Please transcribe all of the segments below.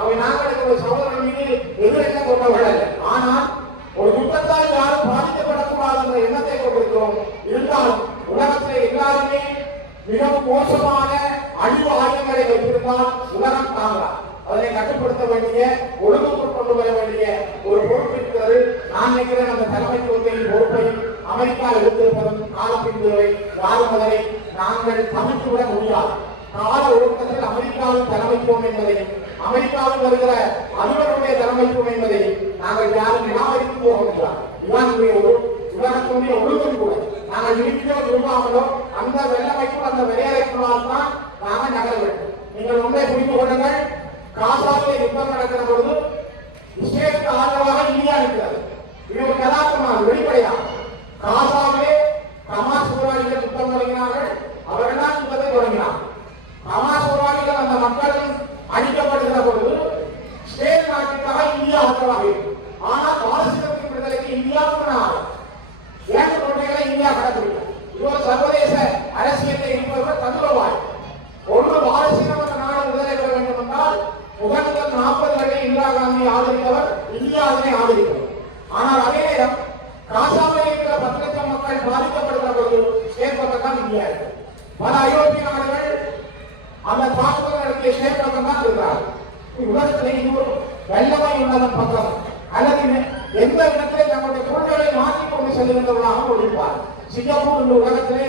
அவை நாங்கள் ஒரு சகோதரன் மீது எதிரெண்ண கொண்டவர்கள். ஆனால் ஒரு யுத்தத்தால் யாரும் பாதிக்கப்படக்கூடாது என்ற எண்ணத்தை கொண்டிருக்கிறோம். இருந்தாலும் உலகத்தில் எல்லாருமே மிகவும் மோசமான அழிவு ஆயுதங்களை வைத்திருந்தால் உலகம் தாங்கலாம். அதனை கட்டுப்படுத்த வேண்டிய, ஒழுங்குக்குள் கொண்டு வர வேண்டிய ஒரு பொறுப்பு இருக்கிறது. நான் நினைக்கிறேன் அந்த தலைமைத்துவத்தையும் பொறுப்பையும் அமெரிக்கா எடுத்திருப்பதும் காலத்தின் தேவை. யாரும் அதனை நாங்கள் தவிர்த்துவிட முடியாது. கால ஒழுக்கத்தில் அமெரிக்காவின் தலைமைத்துவம் என்பதையும் அமெரிக்காவில் வருகிற அதிபருடைய தலைமைத்துவம் என்பதையும் நாங்கள் யாரும் நிராகரித்து போக முடியாது. இதுதான் உலகத்தினுடைய ஒழுங்கும் கூட. நாங்கள் விரும்பியோ விரும்பாமலோ அந்த வெள்ளமைக்குள், அந்த வரையறைக்குள்ளால் தான் நாங்கள் நகர வேண்டும். நீங்கள் ஒன்றை புரிந்து கொள்ளுங்கள். காசாவிலே யுத்தம் நடக்கிற பொழுது இஸ்ரேலுக்கு ஆதரவாக இந்தியா இருக்கிறது. இது ஒரு யதார்த்தமாக வெளிப்படையாக காசாவிலே ஹமாஸ் போராளிகள் யுத்தம் தொடங்கினார்கள். அவர்கள் தான் யுத்தத்தை தொடங்கினார். ஹமாஸ் போராளிகள் அந்த மக்களும் அழிக்கப்படுகிற பொழுது இஸ்ரேல் நாட்டுக்காக இந்தியா ஆதரவாக இருக்கும். ஆனால் பாலஸ்தீனத்தின் விடுதலைக்கு இந்தியாவுக்கு இரண்டு கொள்கைகளை இந்தியா கடைபிடிக்கும். இது ஒரு சர்வதேச அரசியலை இருப்பவர்கள் தந்திரவாய். ஒன்று, பாலஸ்தீனம் என்ற நாடு விடுதலை பெற வேண்டும் என்றால் உகந்த 40களில் இந்திரா காந்தியை ஆதரித்தவர், இந்தியா அதனை ஆதரித்தவர். ஆனால் அதே நேரம் காசாவில் இருக்கிற 10 லட்சம் மக்கள் பாதிக்கப்படுகிற பொழுது சேர்ப்பதான் இந்தியா இருக்கு. பல ஐரோப்பிய நாடுகள் அந்த தாக்குதல் நடத்திய சேர்ப்பதான் தான் இருக்கிறார்கள். உலகத்திலே இது ஒரு வெள்ளமை உள்ளதன் பக்கம் அல்லது எந்த இடத்திலே தங்களுடைய பொருள்களை மாற்றிக் கொண்டு செல்கின்றவர்களாக ஒழிப்பார். சிங்கப்பூர் இந்த உலகத்திலே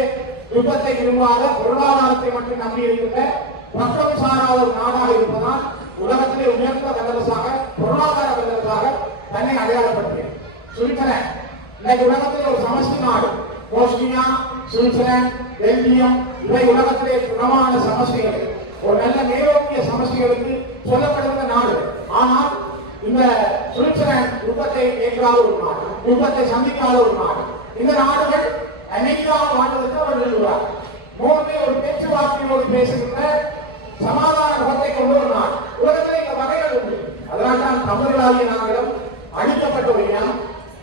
யுத்தத்தை விரும்பாத, பொருளாதாரத்தை மட்டும் நம்பி இருக்கின்ற பக்கம் சாராத ஒரு நாடாக இருப்பதால் உலகத்திலே உயர்ந்த வல்லரசாக, பொருளாதார வல்லரசாக தன்னை அடையாளப்படுத்தியது. சுவிட்சர்லாந்து இன்னைக்கு உலகத்திலே ஒரு சமஷ்டி நாடு. ஆஸ்திரியா, சுவிட்சர்லாந்து, பெல்ஜியம் இவை உலகத்திலே பிரமாண சமஷ்டிகள், ஒரு நல்ல மேலோக்கிய சமஷ்டிகளுக்கு சொல்லப்படுகிற நாடு. ஆனால் இந்த சுவிட்சர்லாந்து யுத்தத்தை ஏற்காத ஒரு நாடு, யுத்தத்தை சந்திக்காத ஒரு நாடு. இந்த நாடுகள் அமெரிக்காவை வாழ்வதற்கு அவர் எழுதுவார். மோடி ஒரு பேச்சுவார்த்தையோடு பேசுகின்ற சமாதான முகத்தை கொண்டு ஒரு நாடு. உலகத்தில் இந்த வகைகள் உண்டு. அதனால் தான் தமிழர்களாகிய நாங்களும் அழிக்கப்பட்டவர்கள்,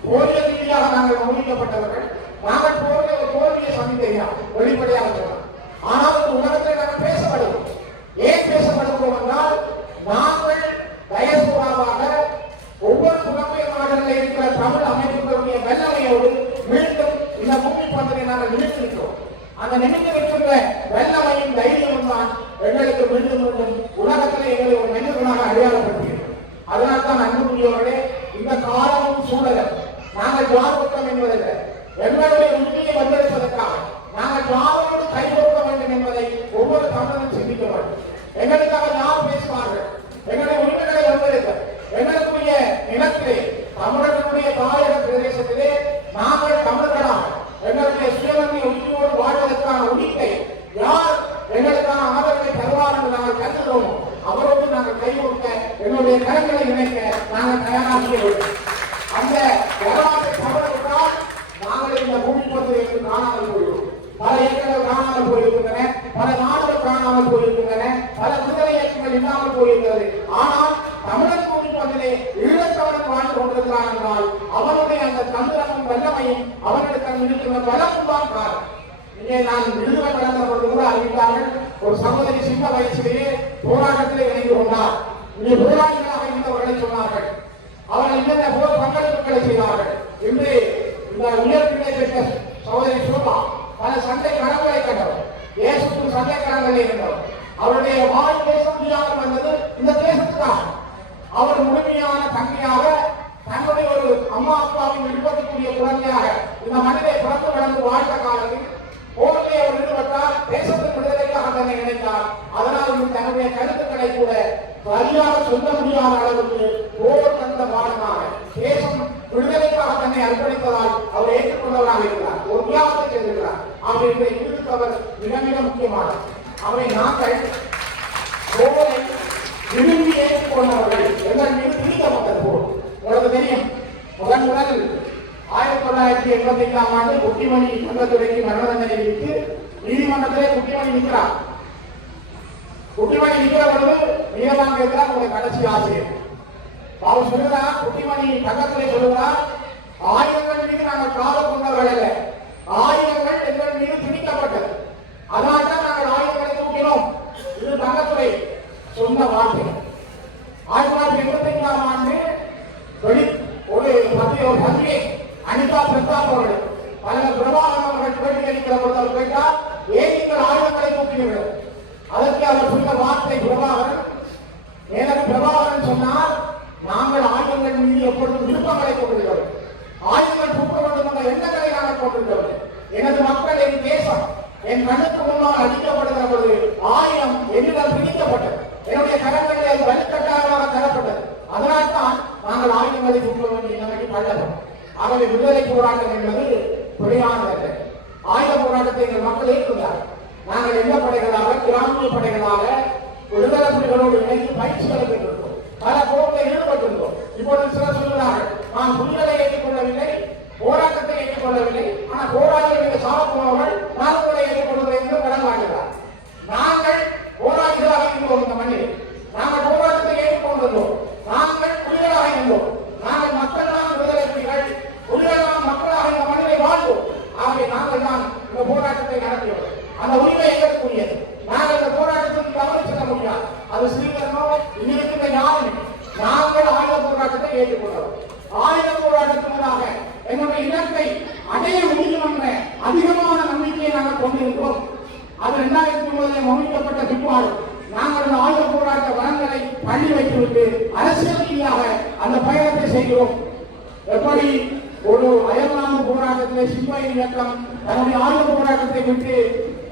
போரிய ரீதியாக நாங்கள் கவனிக்கப்பட்டவர்கள். நாங்கள் போரில் ஒரு தோல்வியை சந்திக்கிறோம், வெளிப்படையாக சொல்லலாம். ஆனால் இந்த உலகத்தில் நாங்கள் பேசப்படுவோம். ஏன் பேசப்படுகிறோம் என்றால், நாங்கள் டயஸ்போராவாக ஒவ்வொரு புலம்பெயர் நாடுகளில் இருக்கிற தமிழ் அமைப்புகளுடைய வல்லமையோடு மீண்டும் இந்த பூமி பந்தனை நாங்கள் நினைத்திருக்கிறோம். அந்த நினைத்து வைக்கின்ற வல்லமையும் தைரியமும் தான் எங்களுக்கு மீண்டும் மீண்டும் உலகத்திலே எங்களை ஒரு மனிதர்களாக அடையாளப்படுத்துகிறது. அதனால் தான் அன்புக்குரியவர்களே, இந்த காலமும் சூழலும் நாங்கள் ஜாபகம் என்பதில்லை, எங்களுடைய உண்மையை வந்தெடுப்பதற்காக நாங்கள் ஜாவோடு கைகோர்க்க வேண்டும் என்பதை ஒவ்வொரு தமிழரும் சிந்திக்க வேண்டும். எங்களுக்காக யார் பேசுவார்கள்? எங்களுடைய உரிமைகளை வந்தெடுக்க எங்களுக்குரிய நிலத்திலே, தமிழர்களுடைய தாயக பிரதேசத்திலே நாங்கள் தமிழர்களாக எங்களுடைய சுயநன்மை உரிமையோடு வாழ்வதற்கான உரிமை யார் எங்களுக்கான ஆதரவை தருவார் என்று நாங்கள் கருதுகிறோமோ அவரோடு நாங்கள் கைகோர்க்க, எங்களுடைய கரங்களை இணைக்க நாங்கள் தயாராக வேண்டும். அந்த வரலாற்றை தவறுவிட்டால் நாங்கள் இந்த பூமி பகுதியை காணாமல் போகிறோம். பல இயக்கங்கள் காணாமல் போயிருக்கின்றன, பல நாடுகள் காணாமல் போயிருக்கின்றன, பல விடுதலை இயக்கங்கள் இல்லாமல் போயிருக்கிறது. ஆனால் தமிழர் பூமி பகுதியிலே ஈழத்தவன் வாழ்ந்து கொண்டிருக்கிறான் என்றால் அவனுடைய அந்த தந்திரமும் வல்லமையும் அவர்களுக்கு இருக்கிற பலமும் தான் காரணம். இங்கே நான் விடுதலை வழங்குற பொழுது கூட அறிவித்தார்கள், ஒரு சகோதரி சின்ன வயசிலேயே போராட்டத்தில் இணைந்து கொண்டார். இங்கே போராளிகளாக இருந்தவர்களை சொன்னார்கள். அவர்கள் என்னென்ன போர் பங்களிப்புகளை செய்தார்கள் என்று இந்த உயர்நிலை பெற்ற சகோதரி சோபா பல சண்டை கனவுகளை கண்டவர், தேசத்துக்கு சண்டை கனவுகளை இருந்தவர். அவருடைய வாய் பேச முடியாமல் வந்தது இந்த தேசத்துக்காக. அவர் முழுமையான தங்கையாக, தன்னுடைய ஒரு அம்மா அப்பாவின் விருப்பத்துக்குரிய குழந்தையாக இந்த மனிதை பிறந்து வளர்ந்து வாழ்ந்த காலத்தில் போரிலே அவர் ஈடுபட்டார். தேசத்தின் விடுதலைக்காக தன்னை நினைத்தார். அதனால் தன்னுடைய கருத்துக்களை கூட சரியாக சொல்ல முடியாத அளவுக்கு போர் தந்த பாடமாக தேசம் விடுதலைக்காக தன்னை அர்ப்பணித்ததால் அவர் ஏற்றுக்கொண்டவராக இருக்கிறார், ஒரு தியாகத்தை செய்திருக்கிறார். அவருடைய ஈடுபவர் மிக மிக முக்கியமானது. அவரை நாங்கள் போரை விரும்பி ஏற்றுக்கொண்டவர்கள் எங்கள் மீது திணிக்கப்பட்ட போர். உங்களுக்கு தெரியும், முதல் 1985ஆம் ஆண்டு குட்டிமணி சங்கத்துறைக்கு மரண தண்டனை விதித்து நீதிமன்றத்திலே குட்டிமணி நிற்கிறார். குட்டிமணி நிற்கிற பொழுது நீதிமன்றம் கேட்கிறார், உங்களுடைய கடைசி ஆசிரியர் அவர் சொல்லுகிறார், குட்டிமணி சங்கத்திலே சொல்லுகிறார், ஆயுதங்கள் மீது நாங்கள் காவல் கொண்டவர்கள் அல்ல, ஆயுதங்கள் எங்கள் மீது திணிக்கப்பட்டது, அதனால்தான் நாங்கள் ஆயுதங்களை தூக்கினோம். இது தங்கத்துறை சொன்ன வார்த்தை. ஒரு தந்தையை அனிதா பிரதாப் அவர்கள் பலர் பிரபாகரன் அவர்கள் பேட்டி அளிக்கிற பொழுது அவர் கேட்டார், ஏன் நீங்கள் ஆயுதங்களை தூக்கினீர்கள்? அதற்கு அவர் சொன்ன வார்த்தை பிரபாகரன், எனக்கு பிரபாகரன் சொன்னார், நாங்கள் ஆயுதங்கள் மீது எப்பொழுதும் விருப்பங்களை கொண்டிருக்கிறோம், ஆயுதங்கள் தூக்க வேண்டும் என்ற எண்ணங்களை நாங்கள் கொண்டிருக்கிறோம். எனது மக்கள், என் தேசம் என் கண்ணுக்கு முன்னால் அடிக்கப்படுகிற பொழுது ஆயுதம் என்னிடம் பிடிக்கப்பட்டது, என்னுடைய கரங்களில் அது வலுக்கட்டாயமாக தரப்பட்டது. அதனால்தான் நாங்கள் ஆயுதங்களை தூக்க வேண்டிய நிலைக்கு தள்ளப்பட்டோம். ஆகவே விடுதலை போராட்டம் என்பது பிழையானதல்ல. ஆயுத போராட்டத்தை எங்கள் மக்கள் ஏற்கிறார். நாங்கள் எந்த படைகளாக, கிராமிய படைகளாக விடுதலை புலிகளோடு இணைந்து பயிற்சிகளை பெற்றிருக்கிறோம், பல போர்களில் ஈடுபட்டிருந்தோம். இப்பொழுது சிலர் சொல்கிறார்கள், நான் புலிகளை ஏற்றுக்கொள்ளவில்லை, போராட்டத்தை ஏற்றுக்கொள்ளவில்லை, ஆனால் போராட்டத்தை சாப்பிடுபவர்கள் நான் உங்களை ஏற்றுக்கொள்வதை என்று கடன் வாங்குகிறார். நாங்கள் போராளிகளாக இருந்தோம், இந்த மண்ணில் நாங்கள் போராட்டத்தை ஏற்றுக்கொண்டிருந்தோம், நாங்கள் புலிகளாக இருந்தோம், நாங்கள் மக்களான விடுதலை புலிகள், புலிகளான மக்களாக இந்த மண்ணிலை வாழ்வோம். ஆகவே நாங்கள் தான் இந்த போராட்டத்தை நடத்தியோம். அந்த உரிமை எங்களுக்குரியது. நாங்கள் இந்த போராட்டத்தில் தவறு செல்ல முடியாது. அது ஸ்ரீதரனோ இன்னிருக்கின்ற யாருமே நாங்கள் ஆயுத போராட்டத்தை ஏற்றுக்கொள்கிறோம். ஆயுத போராட்டத்தினூடாக என்னுடைய இலக்கை அடைய முடியும் என்ற அதிகமான நம்பிக்கையை நாங்கள் கொண்டிருக்கிறோம். அது 2009 அமைக்கப்பட்ட பிற்பாடு நாங்கள் அந்த ஆயுத போராட்ட வளங்களை தள்ளி வைத்துவிட்டு அரசியல் ரீதியாக அந்த பயணத்தை செய்கிறோம். எப்படி ஒரு அயர்லாந்து போராட்டத்திலே சிப்பாய் இயக்கம் தன்னுடைய ஆயுத போராட்டத்தை விட்டு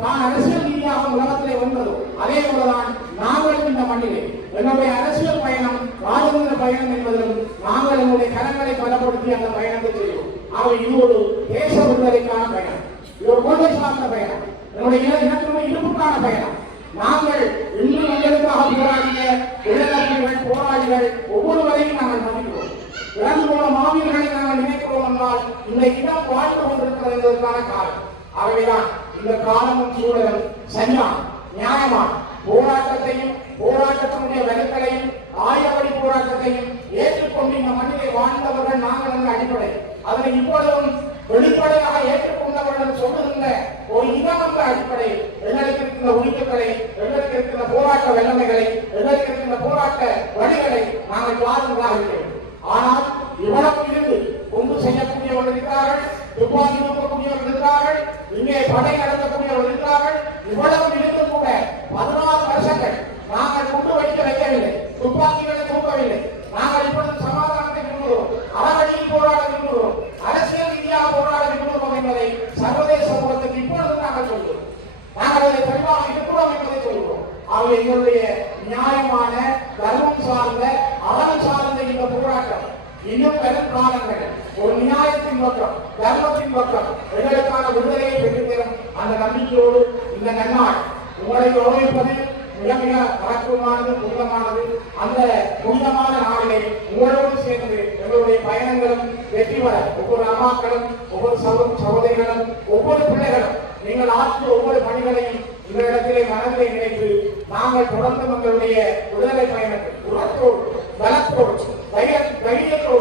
தான் அரசியல் ரீதியாக உலகத்திலே வந்ததோ, அதே போலதான் நாங்களும் இந்த மண்ணிலே என்னுடைய அரசியல் பயணம் ராஜேந்திர பயணம் என்பதிலும் நாங்கள் என்னுடைய கரங்களை பலப்படுத்தி அந்த பயணத்தை செய்வோம். ஆகவே இது ஒரு தேச விடுதலைக்கான பயணம், இது ஒரு கொள்கை சார்ந்த பயணம், என்னுடைய இனத்தினுடைய இருப்புக்கான பயணம். நாங்கள் இன்னும் எங்களுக்காக போராடிய இளைஞர்கள், போராளிகள் ஒவ்வொருவரையும் நாங்கள் மதிக்கிறோம். இறந்து போன மாவீரர்களை நாங்கள் நினைக்கிறோம் என்றால் இந்த இடம் வாழ்ந்து கொண்டிருக்கிறது என்பதற்கான காரணம். ஆகவேதான் இந்த காலமும் சூழலும் சரியா நியாயமான போராட்டத்தையும் போராட்டத்தினுடைய வலுக்களையும் ஆயுதப்படி போராட்டத்தையும் ஏற்றுக்கொண்டு இந்த மண்ணிலே வாழ்ந்தவர்கள் நாங்கள் என்ற அடிப்படை அதனை இப்பொழுதும் வெளிப்படையாக ஏற்றுக்கொண்டவர்கள் சொல்லுகின்ற ஒரு இனம் என்ற அடிப்படை எங்களுக்கு இருக்கின்ற உரிமைகளை, எங்களுக்கு இருக்கின்ற போராட்ட வல்லமைகளை, எங்களுக்கு இருக்கின்ற போராட்ட வழிகளை நாங்கள் பாதுகாக்க இருக்கிறோம். ஆனால் இவ்வளவு இருந்து கொண்டு செய்யக்கூடியவர்கள் இருக்கிறார்கள், துப்பாக்கி தூக்கக்கூடியவர்கள் இருக்கிறார்கள், இங்கே படை நடத்தக்கூடியவர்கள் இருக்கிறார்கள். இவ்வளவு இருந்து கூட 16 வருஷங்கள் நாங்கள் கொண்டு வைக்கவில்லை, துப்பாக்கிகளை தூக்கவில்லை. நாங்கள் இப்பொழுது சமாதானத்தை விரும்புகிறோம், அறவழியில் போராட விரும்புகிறோம், அரசியல் ரீதியாக போராட விரும்புகிறோம் என்பதை சர்வதேச சமூகத்துக்கு இப்பொழுது நாங்கள் சொல்கிறோம். நாங்கள் அதை தெளிவாக இருக்கிறோம் என்பதை சொல்கிறோம். ஆகவே எங்களுடைய நியாயமான தர்மம் சார்ந்த அறம் சார்ந்த இந்த போராட்டம் இன்னும் பெரும் காலங்கள் ஒரு நியாயத்தின் பக்கம், தர்மத்தின் பக்கம் எங்களுக்கான விடுதலையை பெற்றுத்தரும் அந்த நம்பிக்கையோடு இந்த நன்னாள் உங்களை கௌரவிப்பது மிக மிக மகத்துவமானது, புனிதமானது. அந்த புனிதமான நாளிலே உங்களோடு சேர்ந்து எங்களுடைய பயணங்களும் வெற்றி பெற ஒவ்வொரு அம்மாக்களும், ஒவ்வொரு சகோதரிகளும், ஒவ்வொரு பிள்ளைகளும் நீங்கள் ஆற்றிய ஒவ்வொரு பணிகளையும் இந்த இடத்திலே மனதிலே நினைத்து நாங்கள் தொடர்ந்து எங்களுடைய விடுதலை பயணத்தில் உரத்தோடு, பலத்தோடு, தைரியத்தோடு